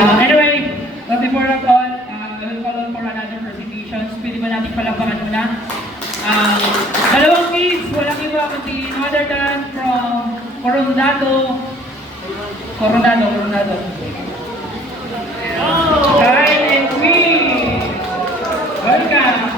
Anyway, before I call, I will call on for another presentations. Pwede ba natin palakpakan muna? Dalawang kids, walang iba kundi no other than from Coronado. Kyle and Queen! Welcome!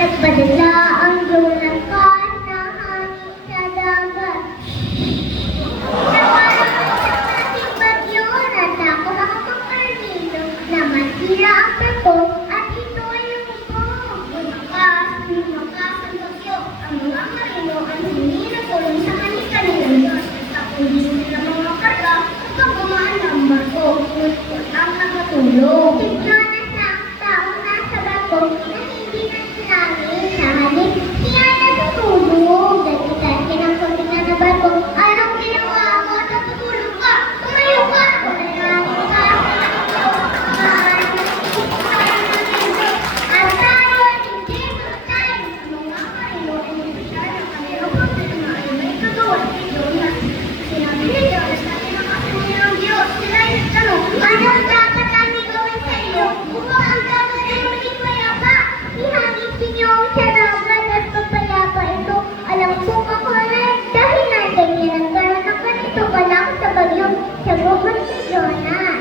Nagpadala ang Jonas kahit na hangin sa dagat. Naparang sa ating bagyo na tako makapagkarnilo na masira ang tako at ito ay umupo. Lumakas ang bagyo. Ang mga marino ang hindi nagulong sa kanilang Diyos. At hindi sila mga karga kapag gumaan ang barko. Ngunit ang nakatulog. Si Jonas na ang taong nasa barko na hindi na Sahalit, siya natutulog. Dati-dati ng konti na na barko. Anong ginawa mo? Natutulog ka! Tumayo ka! Tumayo ka! At tayo ay hindi tayo. Mga marino ay nabisya ng kanilang problema ay may kagawa ni Jonas. Sinabi ni Jonas na pinakasuni ng Diyos. Sila ay nagtanong, anong dapat namin gawin sa iyo? Upang ang dagat ay maging mayapa. Ihangin ninyo sa dagat at papayapa ito. Alam kong ako na dahilan ganyan ang karoon ng ganito pa lang sa bagyo. Sagot si Jonas.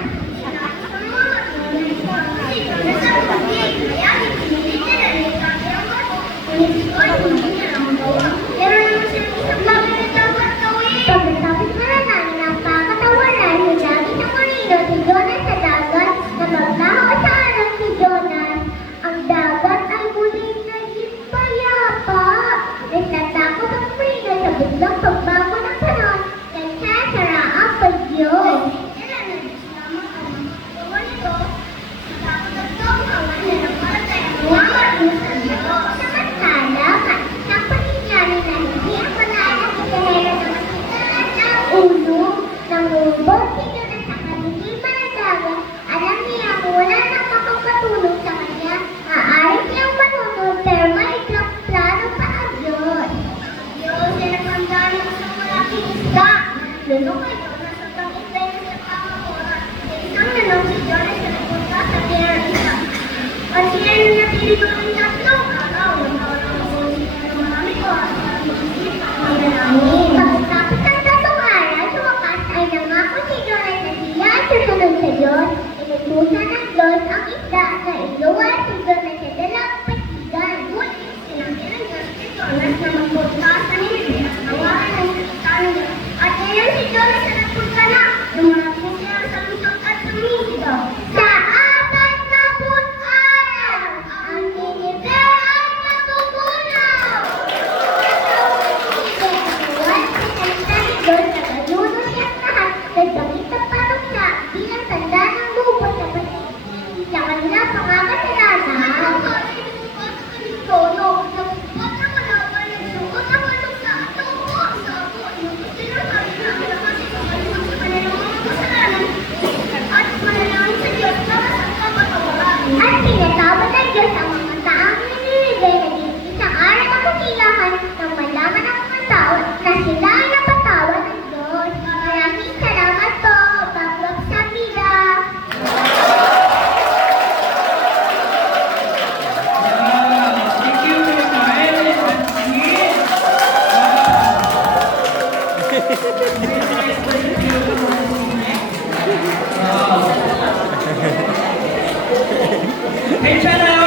Si Jonas ang pagkik. Kaya pinilit niya na rin ang barko. Ngunit ito ay hindi niya lang magawa. Pero naman silang isang bagay na dapat gawin. Pagkatapos na namin ang kakatawanan, hinagin ng marino si Jonas sa dagat na magkakasaanan si Jonas. Ang dagat ay muling naging payapa. Natatakot ang marino sa biglang pagbago ng panahon kaya sara ang bagyo. Samantala, napangyari na hindi ang panahon ng kahera ng masigaran ng ulo ng ubod si Jonas sa kaliliman ng dagat. Alam niya kung wala nang makapatulog sa kanya, maaari siyang manunod pero may plano pa ang Diyos. Diyos ay nagpandaan ng isang malaking isda. Lunong ay Jonas at ang isda ay sa pangakuran. Sa isang lunong si Jonas na nagpunta sa Tierra Isa. At siya ay natili ng tatlong araw. Nagkaroon siya ng maraming oras para mag-isip ang manalangin. Pagkatapos ng tatlong araw, sa wakas ay nangako si Jonas Hey, Chana!